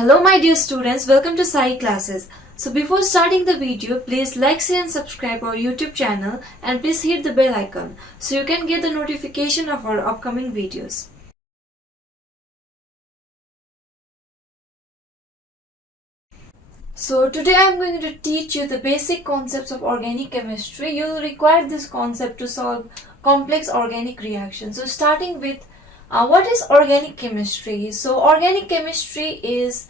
Hello my dear students, welcome to Shahi classes. So before starting the video, please like, share and subscribe our YouTube channel and please hit the bell icon so you can get the notification of our upcoming videos. So today I am going to teach you the basic concepts of organic chemistry. You will require this concept to solve complex organic reactions. So starting with what is organic chemistry? So organic chemistry is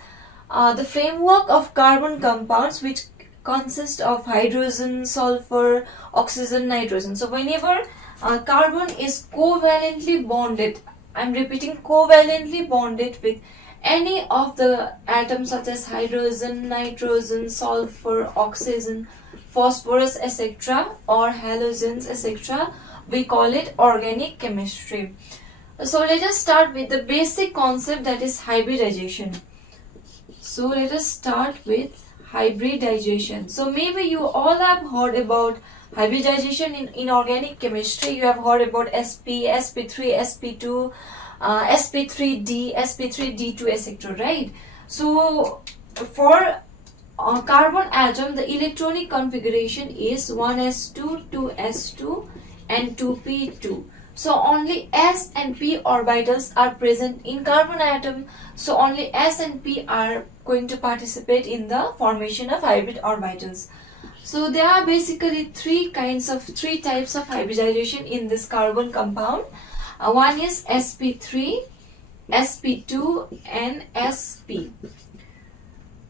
the framework of carbon compounds which consist of hydrogen, sulfur, oxygen, nitrogen. So whenever carbon is covalently bonded, I am repeating, covalently bonded with any of the atoms such as hydrogen, nitrogen, sulfur, oxygen, phosphorus, etc. or halogens, etc. we call it organic chemistry. So let us start with the basic concept, that is hybridization. So let us start with hybridization. So maybe you all have heard about hybridization in inorganic chemistry. You have heard about sp, sp3, sp2, sp3d, sp3d2, etc. right? So for carbon atom, the electronic configuration is 1s2, 2s2 and 2p2. So only s and p orbitals are present in carbon atom. So only s and p are going to participate in the formation of hybrid orbitals. So there are basically three types of hybridization in this carbon compound. One is sp3, sp2 and sp.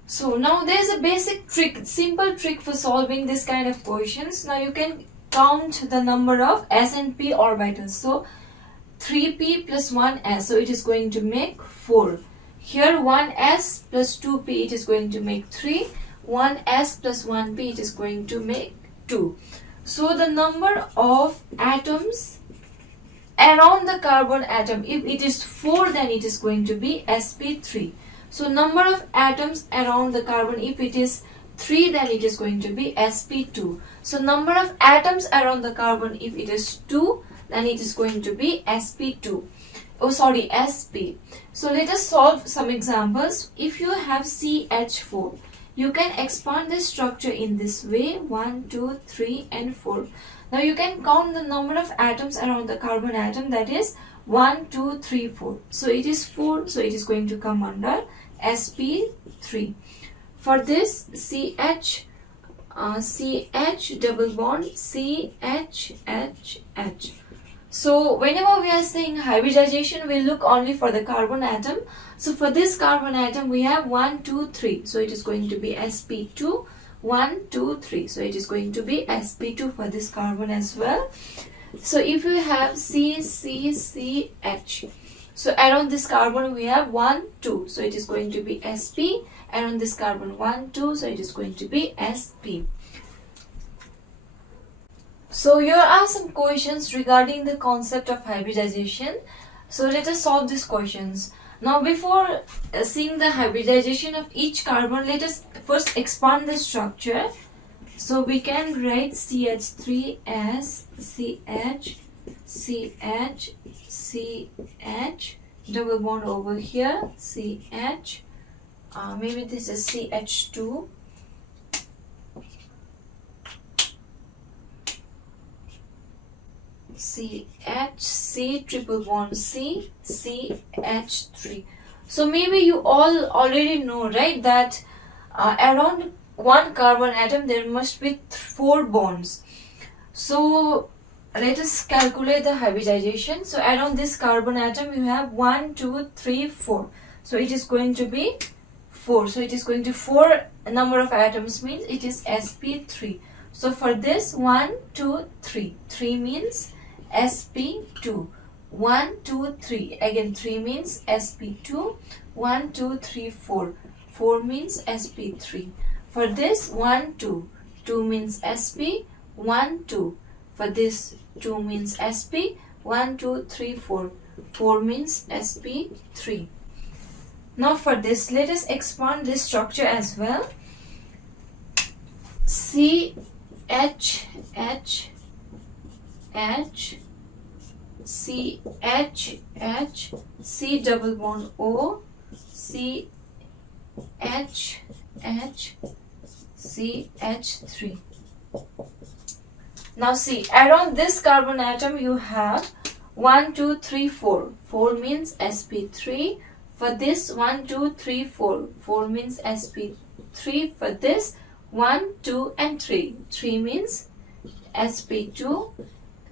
So now there is a basic trick, simple trick for solving this kind of questions. Now you can count the number of s and p orbitals. So 3p plus 1s, so it is going to make 4. Here 1s plus 2p, it is going to make 3. 1s plus 1p, it is going to make 2. So the number of atoms around the carbon atom, if it is 4, then it is going to be sp3. So number of atoms around the carbon, if it is 3, then it is going to be sp2. So number of atoms around the carbon, if it is 2, then it is going to be sp2. Oh sorry, sp. So let us solve some examples. If you have CH4, you can expand this structure in this way, 1, 2, 3 and 4. Now you can count the number of atoms around the carbon atom, that is 1, 2, 3, 4. So it is 4, so it is going to come under sp3. For this CH double bond CH. So whenever we are saying hybridization, we look only for the carbon atom. So for this carbon atom, we have 1, 2, 3. So it is going to be sp2, 1, 2, 3. So it is going to be sp2 for this carbon as well. So if we have CH, so around this carbon we have 1, 2. So it is going to be sp. Around this carbon 1, 2. So it is going to be sp. So here are some questions regarding the concept of hybridization. So let us solve these questions. Now before seeing the hybridization of each carbon, let us first expand the structure. So we can write CH3 as CH, CH, CH, double bond over here, CH, maybe this is CH2, CH, C triple bond C, CH3. So maybe you all already know, right, that around one carbon atom there must be 4 bonds. So let us calculate the hybridization. So around this carbon atom you have 1, 2, 3, 4. So it is going to be 4. So it is going to 4 number of atoms means it is sp3. So for this 1, 2, 3. 3 means sp2. 1, 2, 3. Again 3 means sp2. 1, 2, 3, 4. 4 means sp3. For this 1, 2. 2 means sp. 1, 2. For this 2 means sp. 1, 2, 3, 4. 4 means sp3. Now for this, let us expand this structure as well. CH, H, H, C double bond O, C HHCH3. Now see, around this carbon atom you have 1, 2, 3, 4. 4 means sp3. For this 1, 2, 3, 4. 4 means sp3. For this 1, 2 and 3. 3 means sp2.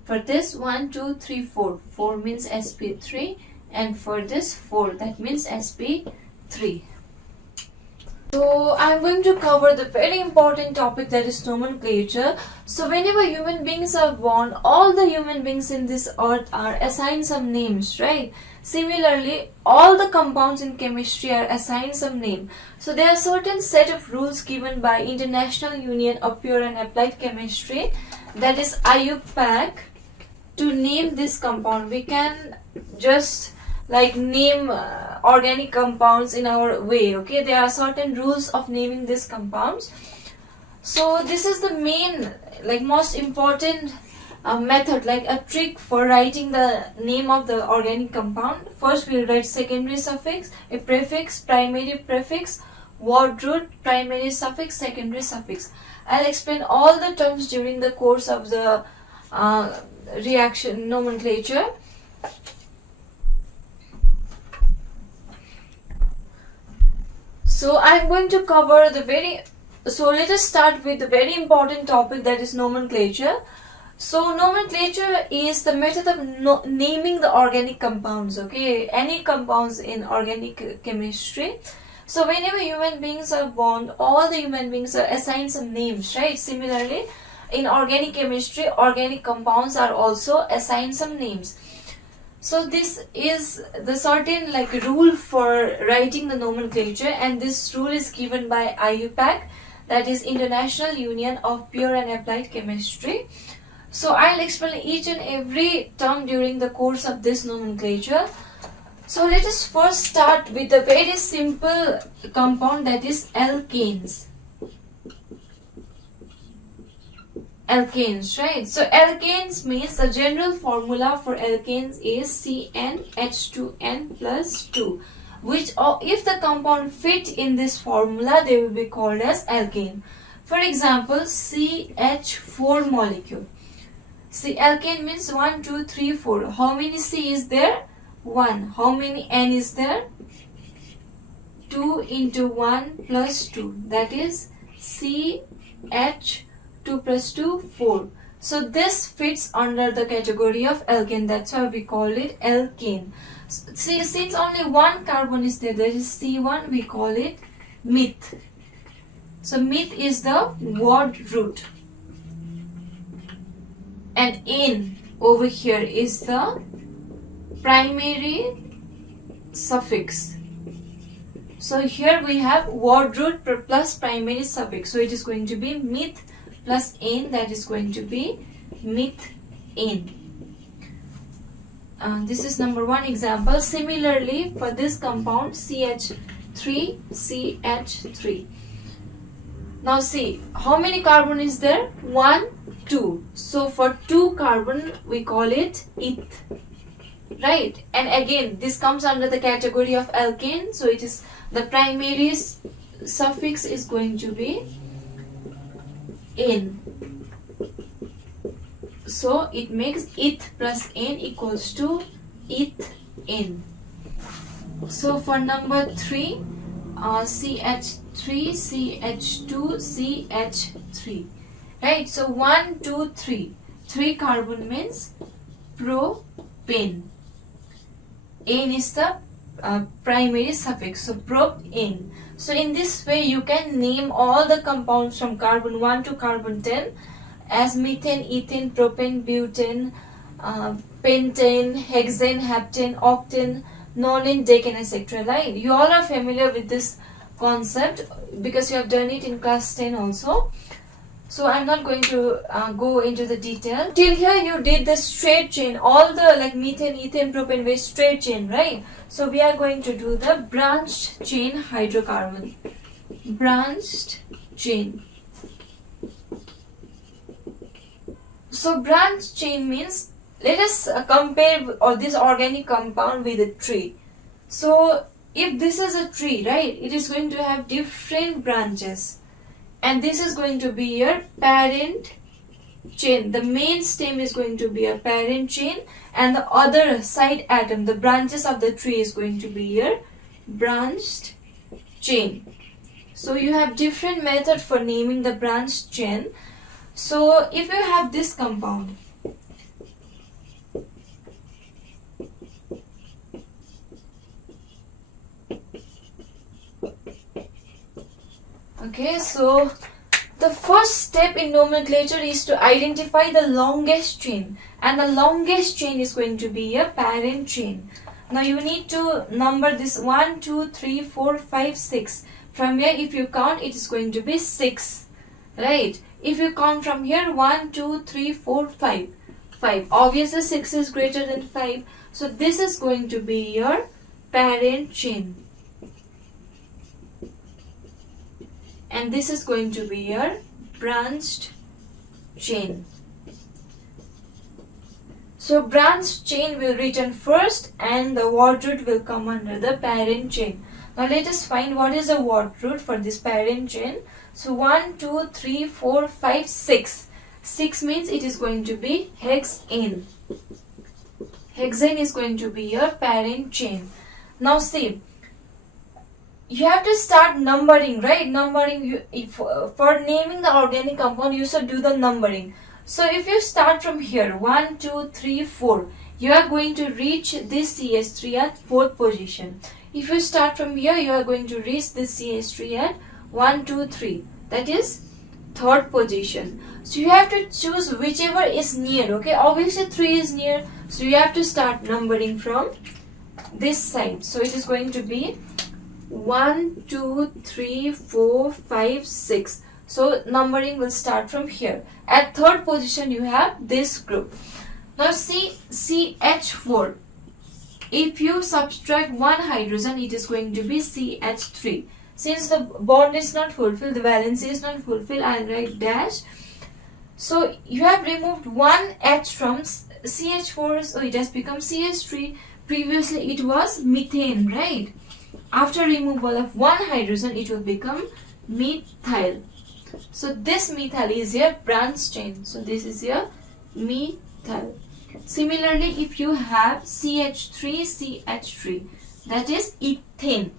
For this 1, 2, 3, 4. 4 means sp3. And for this 4, that means sp3. So I'm going to cover the very important topic, that is nomenclature. So whenever human beings are born, all the human beings in this earth are assigned some names, right? Similarly, all the compounds in chemistry are assigned some name. So there are certain set of rules given by International Union of Pure and Applied Chemistry, that is IUPAC, to name this compound. We can just like name organic compounds in our way, okay? There are certain rules of naming these compounds. So this is the main, like most important method, like a trick for writing the name of the organic compound. First we'll write secondary suffix, a prefix, primary prefix, word root, primary suffix, secondary suffix. I'll explain all the terms during the course of the reaction nomenclature. So I'm going to cover so let us start with the very important topic, that is nomenclature. So nomenclature is the method of naming the organic compounds, okay? Any compounds in organic chemistry. So whenever human beings are born, all the human beings are assigned some names, right? Similarly, in organic chemistry, organic compounds are also assigned some names. So this is the certain like rule for writing the nomenclature, and this rule is given by IUPAC, that is International Union of Pure and Applied Chemistry. So I'll explain each and every term during the course of this nomenclature. So let us first start with the very simple compound, that is alkanes. Alkanes, right? So alkanes means the general formula for alkanes is CnH2n plus 2, which if the compound fit in this formula, they will be called as alkane. For example, CH4 molecule. See, alkane means 1, 2, 3, 4. How many C is there? 1. How many N is there? 2 into 1 plus 2. That is CH 2 plus 2, 4. So this fits under the category of alkane. That's why we call it alkane. See, since only one carbon is there, that is C1, we call it meth. So meth is the word root. And in over here is the primary suffix. So here we have word root plus primary suffix. So it is going to be meth plus N, that is going to be methane. This is number one example. Similarly, for this compound CH3. Now see, how many carbon is there? 1, 2. So for 2 carbon, we call it eth, right? And again, this comes under the category of alkane. So it is the primary suffix is going to be N. So it makes eth plus N equals to ethane. So for number 3, CH3, CH2, CH3. Right? So 1, 2, 3. 3 carbon means propane. N is the primary suffix. So propane. So in this way you can name all the compounds from carbon 1 to carbon 10 as methane, ethane, propane, butane, pentane, hexane, heptane, octane, nonane, decane, etc. Right? You all are familiar with this concept because you have done it in class 10 also. So I'm not going to go into the detail. Till here you did the straight chain, all the like methane, ethane, propane were straight chain, right? So we are going to do the branched chain hydrocarbon. Branched chain. So branched chain means, let us compare this organic compound with a tree. So if this is a tree, right, it is going to have different branches, and this is going to be your parent chain. The main stem is going to be a parent chain, and the other side atom, the branches of the tree, is going to be your branched chain. So you have different method for naming the branched chain. So if you have this compound, okay, so the first step in nomenclature is to identify the longest chain, and the longest chain is going to be a parent chain. Now you need to number this 1, 2, 3, 4, 5, 6. From here, if you count, it is going to be 6, right? If you count from here, 1, 2, 3, 4, 5. 5. Obviously 6 is greater than 5. So this is going to be your parent chain. And this is going to be your branched chain. So branched chain will return first, and the word root will come under the parent chain. Now let us find what is the word root for this parent chain. So 1, 2, 3, 4, 5, 6. 6 means it is going to be hexane. Hexane is going to be your parent chain. Now see, you have to start numbering, right? Numbering, for naming the organic compound, you should do the numbering. So if you start from here, 1, 2, 3, 4, you are going to reach this CH3 at 4th position. If you start from here, you are going to reach this CH3 at 1, 2, 3. That is 3rd position. So you have to choose whichever is near, okay? Obviously 3 is near, so you have to start numbering from this side. So it is going to be 1, 2, 3, 4, 5, 6. So numbering will start from here. At 3rd position you have this group. Now see CH4. If you subtract one hydrogen, it is going to be CH3. Since the bond is not fulfilled, the valency is not fulfilled, I will write dash. So you have removed one H from CH4, so it has become CH3. Previously it was methane, right? After removal of one hydrogen, it will become methyl. So this methyl is your branch chain. So this is your methyl. Similarly, if you have CH3, that is ethane.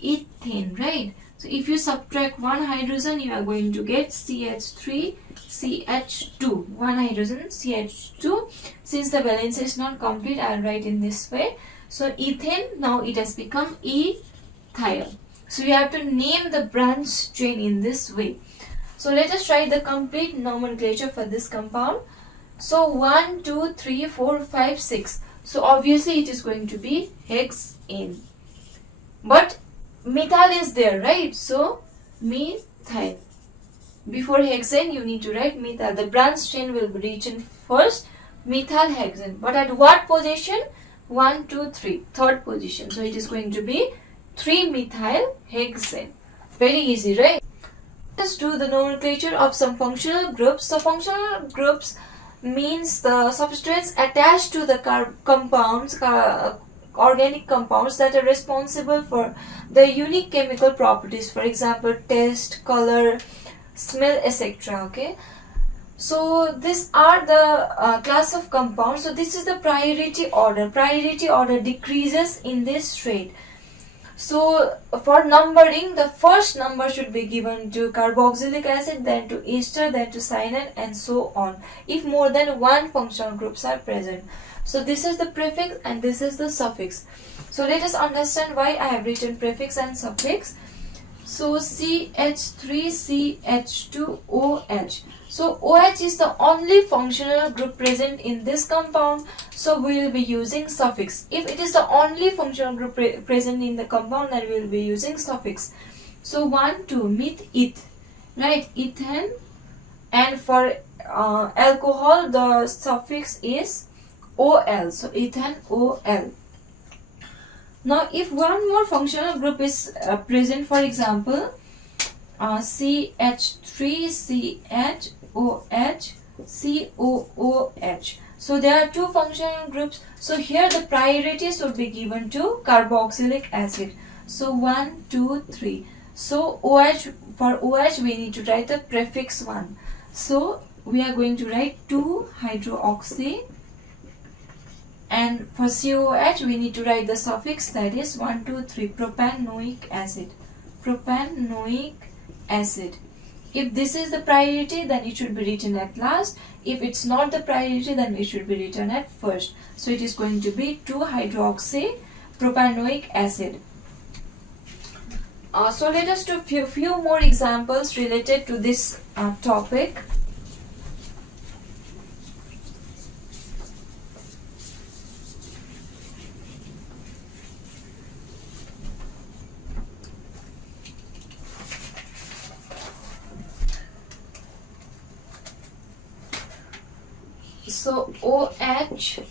Ethane, right? So if you subtract one hydrogen, you are going to get CH3, CH2. One hydrogen, CH2. Since the valence is not complete, I will write in this way. So ethane, now it has become ethyl. So you have to name the branch chain in this way. So let us write the complete nomenclature for this compound. So 1, 2, 3, 4, 5, 6. So obviously it is going to be hexane. But methyl is there, right? So methyl. Before hexane you need to write methyl. The branch chain will be written first, methyl hexane. But at what position? 1, 2, 3. 3rd position. So it is going to be 3-methyl hexane. Very easy, right? Let's do the nomenclature of some functional groups. So functional groups means the substrates attached to the compounds, organic compounds that are responsible for the unique chemical properties. For example, taste, color, smell, etc. Okay. So these are the class of compounds. So this is the priority order. Priority order decreases in this rate. So for numbering, the first number should be given to carboxylic acid, then to ester, then to cyanide, and so on, if more than one functional groups are present. So this is the prefix and this is the suffix. So let us understand why I have written prefix and suffix. So CH3CH2OH. So OH is the only functional group present in this compound. So we will be using suffix. If it is the only functional group present in the compound, then we will be using suffix. So 1, 2, meth, eth, right? Ethane. And for alcohol, the suffix is OL. So ethane, OL. Now, if one more functional group is present, for example, CH3CHOH, COOH. So there are two functional groups. So here the priorities would be given to carboxylic acid. So 1, 2, 3. So OH, for OH we need to write the prefix 1. So we are going to write 2-hydroxy, and for COH we need to write the suffix, that is 1, 2, 3, propanoic acid. Propanoic acid. If this is the priority, then it should be written at last. If it's not the priority, then it should be written at first. So it is going to be 2-hydroxy propanoic acid. So let us do few more examples related to this topic. So OH,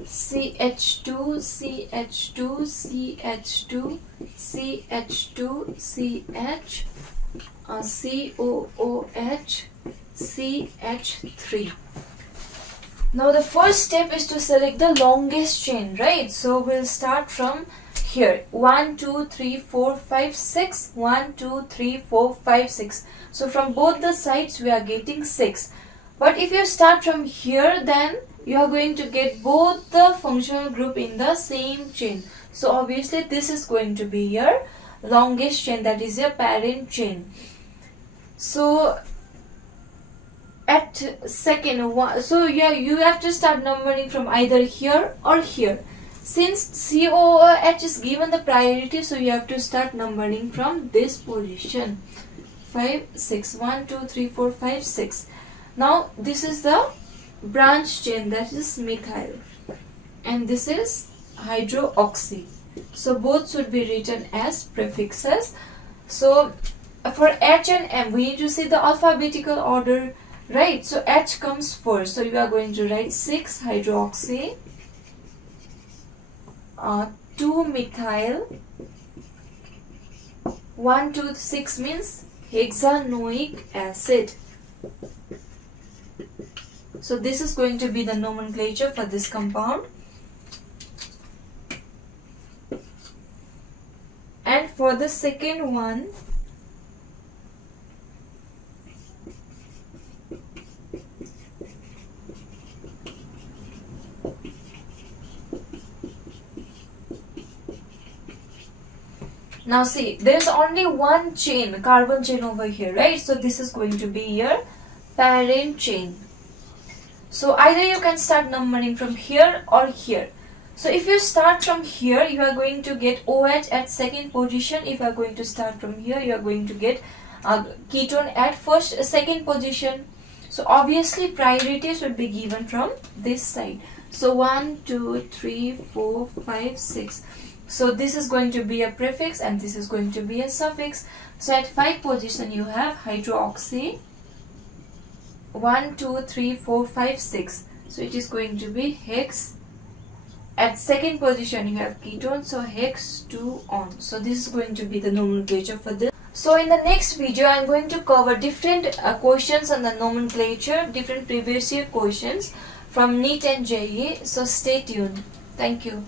CH2, CH2, CH2, CH2, CH, COOH, CH3. Now the first step is to select the longest chain, right? So we'll start from here. 1, 2, 3, 4, 5, 6. 1, 2, 3, 4, 5, 6. So from both the sides we are getting 6. But if you start from here, then you are going to get both the functional group in the same chain. So obviously this is going to be your longest chain, that is your parent chain. So at second one, so yeah, you have to start numbering from either here or here. Since COOH is given the priority, so you have to start numbering from this position. 5, 6, 1, 2, 3, 4, 5, 6. Now this is the branch chain, that is methyl, and this is hydroxy. So both should be written as prefixes. So for H and M we need to see the alphabetical order, right? So H comes first, so you are going to write 6-hydroxy, 2-methyl, 1, 2, 6 means hexanoic acid. So this is going to be the nomenclature for this compound. And for the second one, now see, there is only one chain, carbon chain over here, right? So this is going to be your parent chain. So either you can start numbering from here or here. So if you start from here, you are going to get OH at second position. If you are going to start from here, you are going to get ketone at second position. So obviously priorities would be given from this side. So 1, 2, 3, 4, 5, 6. So this is going to be a prefix and this is going to be a suffix. So at 5 position you have hydroxy. 1, 2, 3, 4, 5, 6. So it is going to be hex. At second position you have ketone, so hex 2 on. So this is going to be the nomenclature for this. So in the next video I am going to cover different questions on the nomenclature, different previous year questions from NEET and JEE. So stay tuned. Thank you.